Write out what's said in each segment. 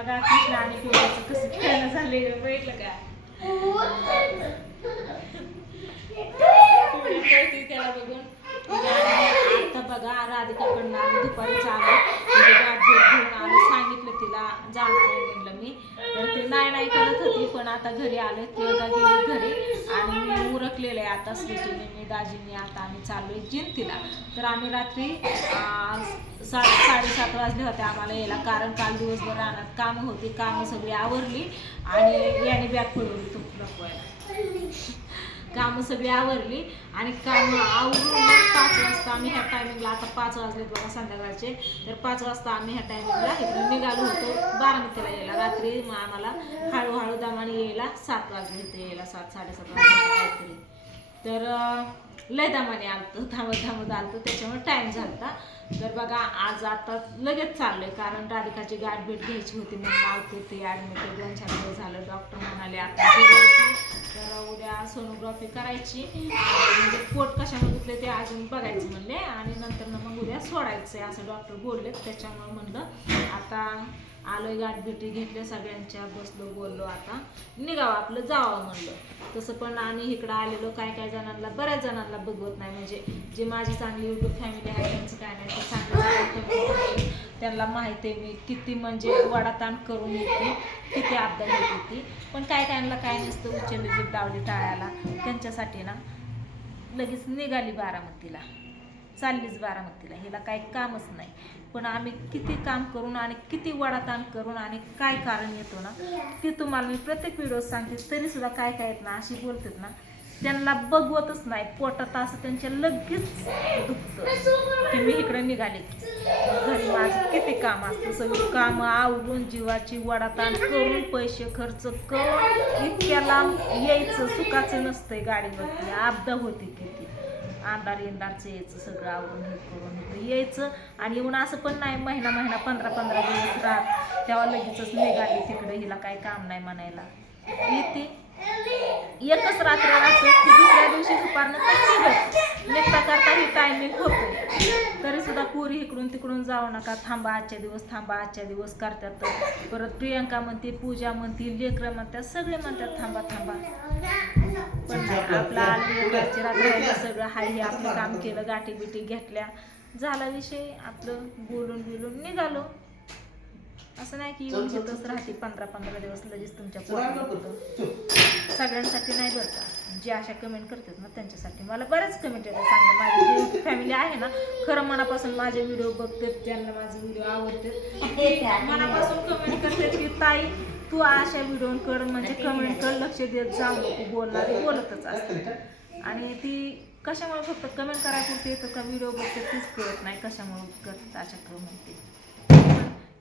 बघा कृष्ण आणि पिवळ्याचं कसं खेळणं झाले बघितलं का? त्याला बघून? आता बघा राधिकाकडनं आम्ही दुपारी आलो म्हणजे गाठ घेऊन आलो सांगितलं तिला जाणार आहे म्हणलं मी. तर नाही करत होती पण आता घरी आले ते गेली घरी आणि मी उरकलेलं आहे आता स्वीटीने मी दाजीने आता आम्ही चाललोय जिंतीला तर आम्ही रात्री अं, साडेसात वाजले होते आम्हाला यायला. कारण काल दिवसभर रानात कामं होती कामं सगळी आवरली आणि याने बॅग पडवली तो दाखवायला कामं सगळी आवरली आणि काम आवरून पाच वाजता आम्ही ह्या टायमिंगला आता पाच वाजले बघा संध्याकाळचे तर पाच वाजता आम्ही ह्या टायमिंगला इकडे निघालो होतो बारामतीला यायला. रात्री मग आम्हाला हळूहळू दामाने यायला सात वाजले होते यायला सात साडेसात वाजले काहीतरी. तर लय दामाने आलतो धामत धामत आलतो त्याच्यामुळे टाईम झाला तर बघा आज आता लगेच चाललोय कारण राधिकाची गाठ भेट घ्यायची होती मग आलते ते ॲडमिट दोन चार दिवस झालं डॉक्टर म्हणाले आता तर उद्या सोनोग्राफी करायची. म्हणजे पोट कशामध्ये दुखले ते अजून बघायचं म्हणले. आणि नंतर ना मग उद्या सोडायचं आहे असं डॉक्टर बोलले त्याच्यामुळे म्हणलं आता आलोय गाठ भेटी घेतल्या सगळ्यांच्या. बसलो बोललो आता. निघावं आपलं जावं म्हणलं. तसं पण आम्ही इकडं आलेलो. काय काय जणांना बऱ्याच जणांना बघवत नाही. म्हणजे जे माझी चांगली युट्यूब फॅमिली आहे त्यांचं काय नाही ते चांगलं त्यांना माहिती आहे मी किती म्हणजे वडाताण करून येते किती अब्दा घेत होती. पण काय कायला काय नसतं उचलली जीभ लावली टाळायला. त्यांच्यासाठी ना लगेच निघाली बारामतीला. चाललीच बारामतीला. हिला काही कामच नाही. पण आम्ही किती काम करून आणि किती वडाताण करून आणि काय कारण येतो ना ते तुम्हाला मी प्रत्येक व्हिडिओ सांगते. तरी सुद्धा काय काय येत ना अशी बोलतात ना त्यांना बघवतच नाही. पोटात असं त्यांच्या लगेच दुखतं. की मी इकडे निघाले. घरी माझं किती काम असतं सगळी कामं आवडून जीवाची वडाताण करून पैसे खर्च करून इतक्या लांब यायचं सुखाचं नसतंय गाडीवरती. आपदा होती किती. अंधार इंदारचं यायचं सगळं आवरून हे करून यायचं. आणि येऊन असं पण नाही महिना महिना पंधरा पंधरा दिवस राहत. तेव्हा लगेचच निघाली तिकडे हिला काही काम नाही म्हणायला. येते. एकच रात्र राहते की दुसऱ्या दिवशी दुपारनं तर निघत निघता करता ही टायमिंग होतो. तरी सुद्धा पोरी इकडून तिकडून जाऊ नका. थांबा आजच्या दिवस थांबा आजच्या दिवस करतात परत प्रियंका म्हणते पूजा म्हणते लेकरं म्हणतात सगळे म्हणतात थांबा थांबा. पण आपला आली रात्र सगळं हाय हे आपलं काम केलं गाठी बिटी घेतल्या. झाला विषय आपलं बोलून बिलून निघालो. असं नाही की येऊन घेतच राहते पंधरा पंधरा दिवस लगेच तुमच्या पोटात. सगळ्यांसाठी नाही बरं का? जे अशा कमेंट करतात ना त्यांच्यासाठी. मला बऱ्याच कमेंट येतात चांगलं माझी जी फॅमिली आहे ना खरं मनापासून माझे व्हिडिओ बघतात ज्यांना माझे व्हिडिओ आवडतात. मनापासून कमेंट करतात की ताई तू अशा व्हिडिओ कर म्हणजे कमेंट कर लक्ष देत जाऊ नको बोलणारे. बोलतच असतात. आणि ती कशामुळे फक्त कमेंट करायपुरते येतं का? व्हिडिओ बघते तीच कळत नाही कशामुळे करतात अशा कमेंट ते.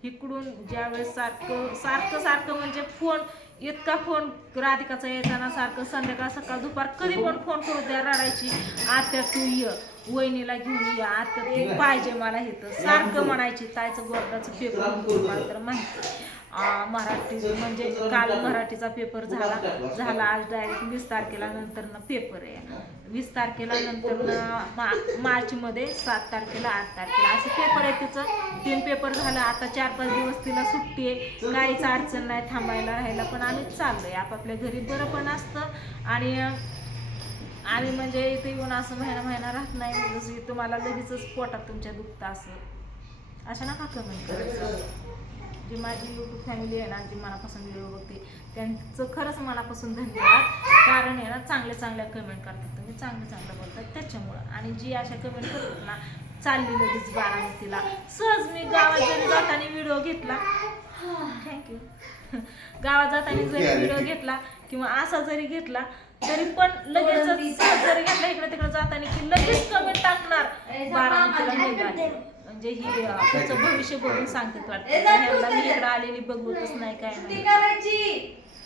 इकडून ज्यावेळेस सारखं सारखं सारखं म्हणजे फोन इतका फोन राधिकाचा येताना सारखं संध्याकाळ सकाळ दुपार कधी पण फोन करू द्या रडायची. आत्या तू ये वहिनीला घेऊन ये आता ते पाहिजे मला इथं. सारखं म्हणायची तायचं बोर्डाचं पेपर मला तर माहिती मराठी म्हणजे काल मराठीचा पेपर झाला झाला आज डायरेक्ट वीस तारखेला नंतर ना पेपर आहे. वीस तारखेला नंतर मा मार्चमध्ये सात तारखेला आठ तारखेला. असं पेपर आहे तिचं. तीन पेपर झालं. आता चार पाच दिवस तिला सुट्टी आहे. काहीच अडचण नाही थांबायला राहायला. पण आम्ही चाललोय. आपापल्या घरी बरं पण असतं. आणि आम्ही म्हणजे इथे येऊन असं महिना महिना राहत नाही. जसं तुम्हाला लगेचच पोटात तुमच्या दुखतं असं. अशा नका कमेंट करायचं. जी माझी यूट्यूब फॅमिली आहे ना जी मनापासून व्हिडिओ बघते त्यांचं खरंच मनापासून धन्यवाद. कारण आहे ना चांगल्या चांगल्या कमेंट करतात. तुम्ही चांगलं चांगलं बोलतात त्याच्यामुळं. आणि जी अशा कमेंट करतात ना चालली लगेच बारामतीला सहज मी गावात जरी जाताना व्हिडिओ घेतला. थँक्यू गावात जाताना जरी व्हिडिओ घेतला किंवा असा जरी घेतला तरी पण लगेच जरी घेतला इकडे तिकडे जाताना की लगेच कमेंट टाकणार. बारामतीला म्हणजे ही त्याचं भविष्य बघून सांगते वाटतं. मी इकडे आलेली बघवतच नाही काय नाही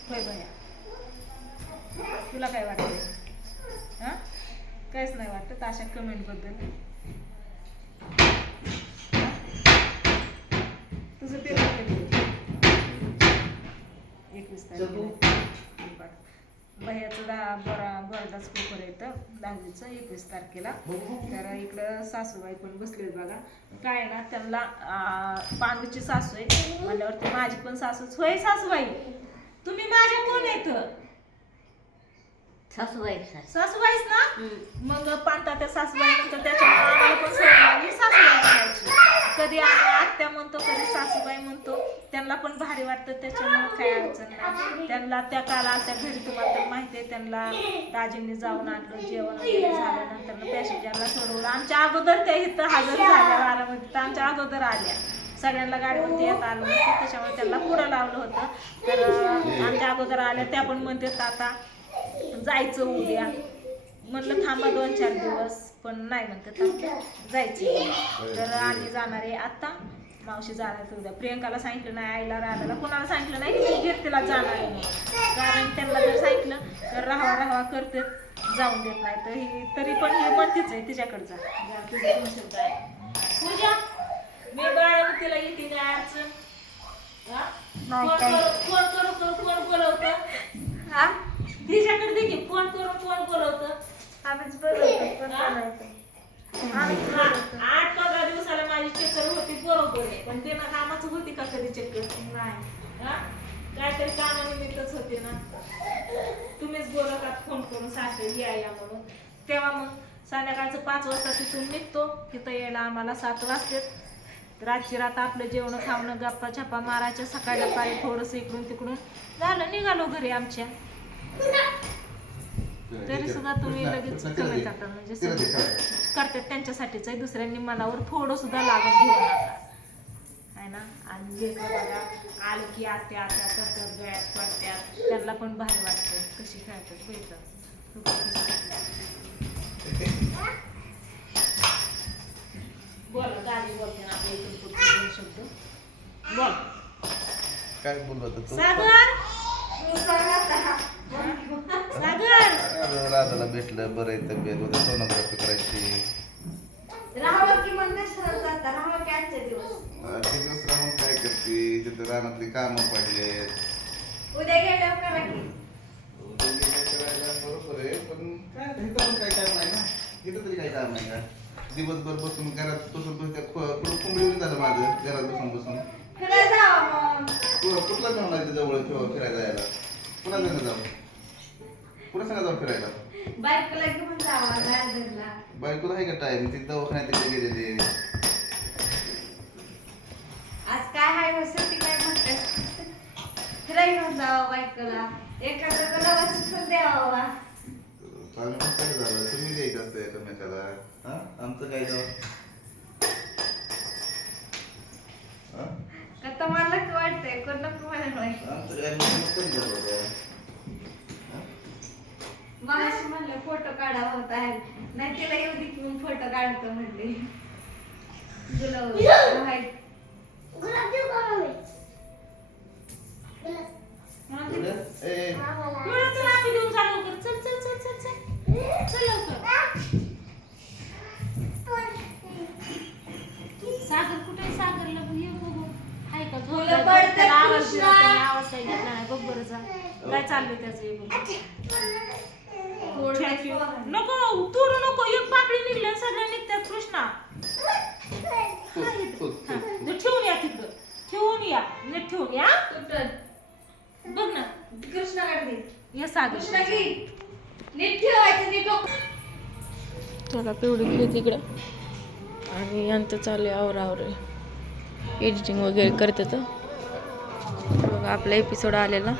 होय बया तुला काय वाटतं? हा? काहीच नाही वाटत अशा कमेंटबद्दल. तुझं पेपर कधी आहे? एकवीस तारखेला. भैयाचं दहा बरा बरडाच पेपर येतं दहावीचं एकवीस तारखेला. तर इकडं सासूबाई पण बसले बघा. काय आहे ना त्यांना पानूची सासू आहे. म्हणल्यावरती माझी पण सासूच. होय सासूबाई? तुम्ही माझ्या कोण येतं सासूबाई सास सासूबाईच ना? मग पांता त्या सासूबाई म्हणतो त्याच्यामुळे आम्हाला पण लागली सासूबाई म्हणायची. कधी आम्ही आत्या म्हणतो कधी सासूबाई म्हणतो. त्यांना पण भारी वाटतं त्याच्यामुळे काही अडचण नाही. त्यांना त्या काला आलत्या घरी तुम्हाला तर माहिती आहे त्यांना दाजींनी जाऊन आणलं जेवण वगैरे झालं नंतर पॅसेंजरला सोडवलं. आमच्या अगोदर त्या इथं हजर झाल्या बारामतीत. आमच्या अगोदर आल्या. सगळ्यांना गाडीवरती येत आलं नव्हतं त्याच्यामुळे त्यांना पुढं लावलं होतं. तर आमच्या अगोदर आल्या त्या पण म्हणतात आता जायचं उद्या. म्हणलं थांबा दोन चार दिवस पण नाही म्हणतात आपल्या जायचं तर आम्ही जाणार आहे आता. मावशी जाणार उद्या. प्रियंकाला सांगितलं नाही आईला राहायला कोणाला सांगितलं नाही की कीर्तीला जाणार आहे कारण त्यांना जर सांगितलं तर राहावा राहावा करतात जाऊन देत नाही. तर ही तरी पण ही म्हणतेच आहे तिच्याकडे जा जा, तुझे दोन शब्द आहे पूजा मी बाळावतीला येते काय अडचण? नाही फोन. करू फोन करू करू कोण बोलवतं. हा? तिच्याकडे दे की फोन करून कोण बोलवतं. आम्हीच बोलवतो पण आम्हीच बोलवतो. आ- आठ पंधरा दिवसाला माझी चक्कर होती बरोबर आहे. पण ते ना कामाचं होती का कधी चक्कर? नाही. हा? काहीतरी कामानिमित्तच होते ना. तुम्हीच बोलवतात फोन करून सासरे या या म्हणून. तेव्हा मग संध्याकाळचं पाच वाजता तिथून निघतो. तिथं यायला आम्हाला सात वाजतात रातची रात आपलं जेवण खावणं गप्पा छप्पा मारायच्या सकाळी दुपारी थोडंसं इकडून तिकडून. झालं निघालो घरी आमच्या. तरी सुद्धा तुम्ही लगेच कमी करता म्हणजे सगळं करतात त्यांच्यासाठीच आहे दुसऱ्यांनी मनावर थोडं सुद्धा लागत घेऊ नका. आहे ना? आणि जे काय बघा आलं की आत्या आत्या करतात गळ्यात पडत्यात त्यांना पण भारी वाटतं कशी खेळतात बैठक बोल गाडी बोलते ना आपल्या इथून शब्द. बोल. काय बोलत सागर! राधाला भेटलं बरं आहे तब्येत. उद्या सोनोग्राफी करायची. दिवस. राहून काय करते? तिथे रानातली कामं पडलेत. उद्या गेल्यावर करा की. उद्या गेलं करायला बरोबर आहे पण काय इथं पण काम नाही ना. इथं तरी काही काम नाही का? दिवसभर बसून घरात बसून बसून त्या खो- पुढं कोंबडी झालं माझं घरात बसून बसून. फिरायला जावं मग. कु- कुठला काम आहे जवळ फिर- फिरायला जायला? कुणा जाणं जाऊ कुणा सांगा जाऊ फिरायला? बायकोला घेऊन जावं बायकोला आहे का टाइम ती दवाखान्यात तिकडे गेलेली. आज काय हाय वसती काय म्हणतात? फिरायला घेऊन जावं बायकोला. एखादं कोणाला सुचून द्यावं काय झालं? तुम्ही द्यायचं असतं एकमेकाला हा? आमचं काय जाऊ हा? का तुम्हाला की वाटतंय कोण नको म्हणायला आमचं काय मग होतं? हा? मगाशी म्हणलं फोटो काढा होता नाही तिला येऊ दे की मी फोटो काढतो म्हणले. गुलाब. लवकर. सागर कुठे आहे? सागरला आहे का? आवाज आवाज काही घेतला नाही बघ बरं जा. काय चाललंय त्याचं ये बघ थोडं Thank you. नको तोडू नको एक पाकळी निघली आणि सगळ्या निघतात कृष्णा तू, तू, हा, तू. ते ठेवून या तिकडं ठेवून या नीट ठेवून या तुटत बघ ना कृष्णाकडे दे ये सागर कृष्णा की नीट ठेवायचं नीट डोकं. त्याला पिवडी गेली तिकडं. आणि यांचं चालू आहे आवरावर एडिटिंग वगैरे करते तर बघा आपला एपिसोड आलेला.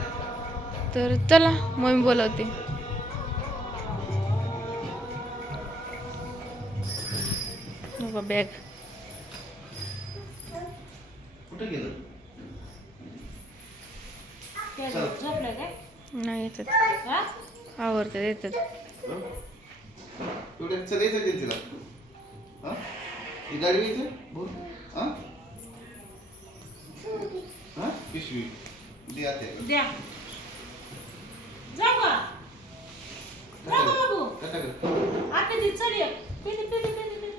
तर चला मग मी बोलवते. बघा बॅग कुठे गेलं? झोपलं काय नाही येतात. आवडतात येतात. हं? एवढ्या चल यायचं का तिला हा ही गाडी यायचं बोल हा हा पिशवी दे आते द्या जाऊ का जाऊ का बाबू कटा कर आता ती चल ये पिली पिली पिली पिली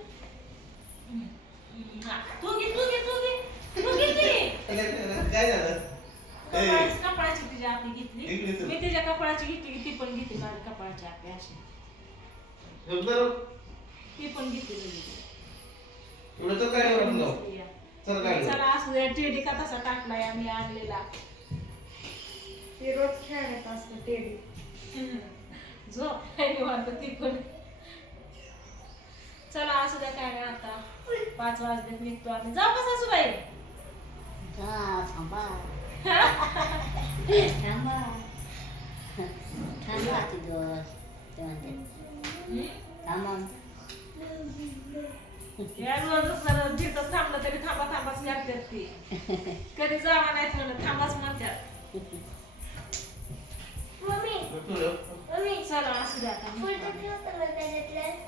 हा, तू घे तू घे तू घे तू घे ती काय झालं ए, कपाळाची कपाळाची तुझ्या आधी घेतली एक घेतली. मी तिच्या कपाळाची घेतली की ती पण घेतली माझ्या कपाळाची आपली अशी जर ती पण घेतली लगेच. एवढं तर काय आपण जाऊ चल काय चला असू द्या टेडी का तसा टाकलाय आम्ही आणलेला. ते रोज खेळत असतं टेडी. झोप आहे निवांत ती पण. चला असू द्या काय नाही आता. पाच वाजल्यात निघतो आम्ही. जाऊ का सासूबाई? थांबा. थांबा. थांबा तिथं. थांबलं तरी थांबा थांबाच लागतात ती. कधी जावा नाहीत म्हणत थांबाच म्हणतात. चला असू द्या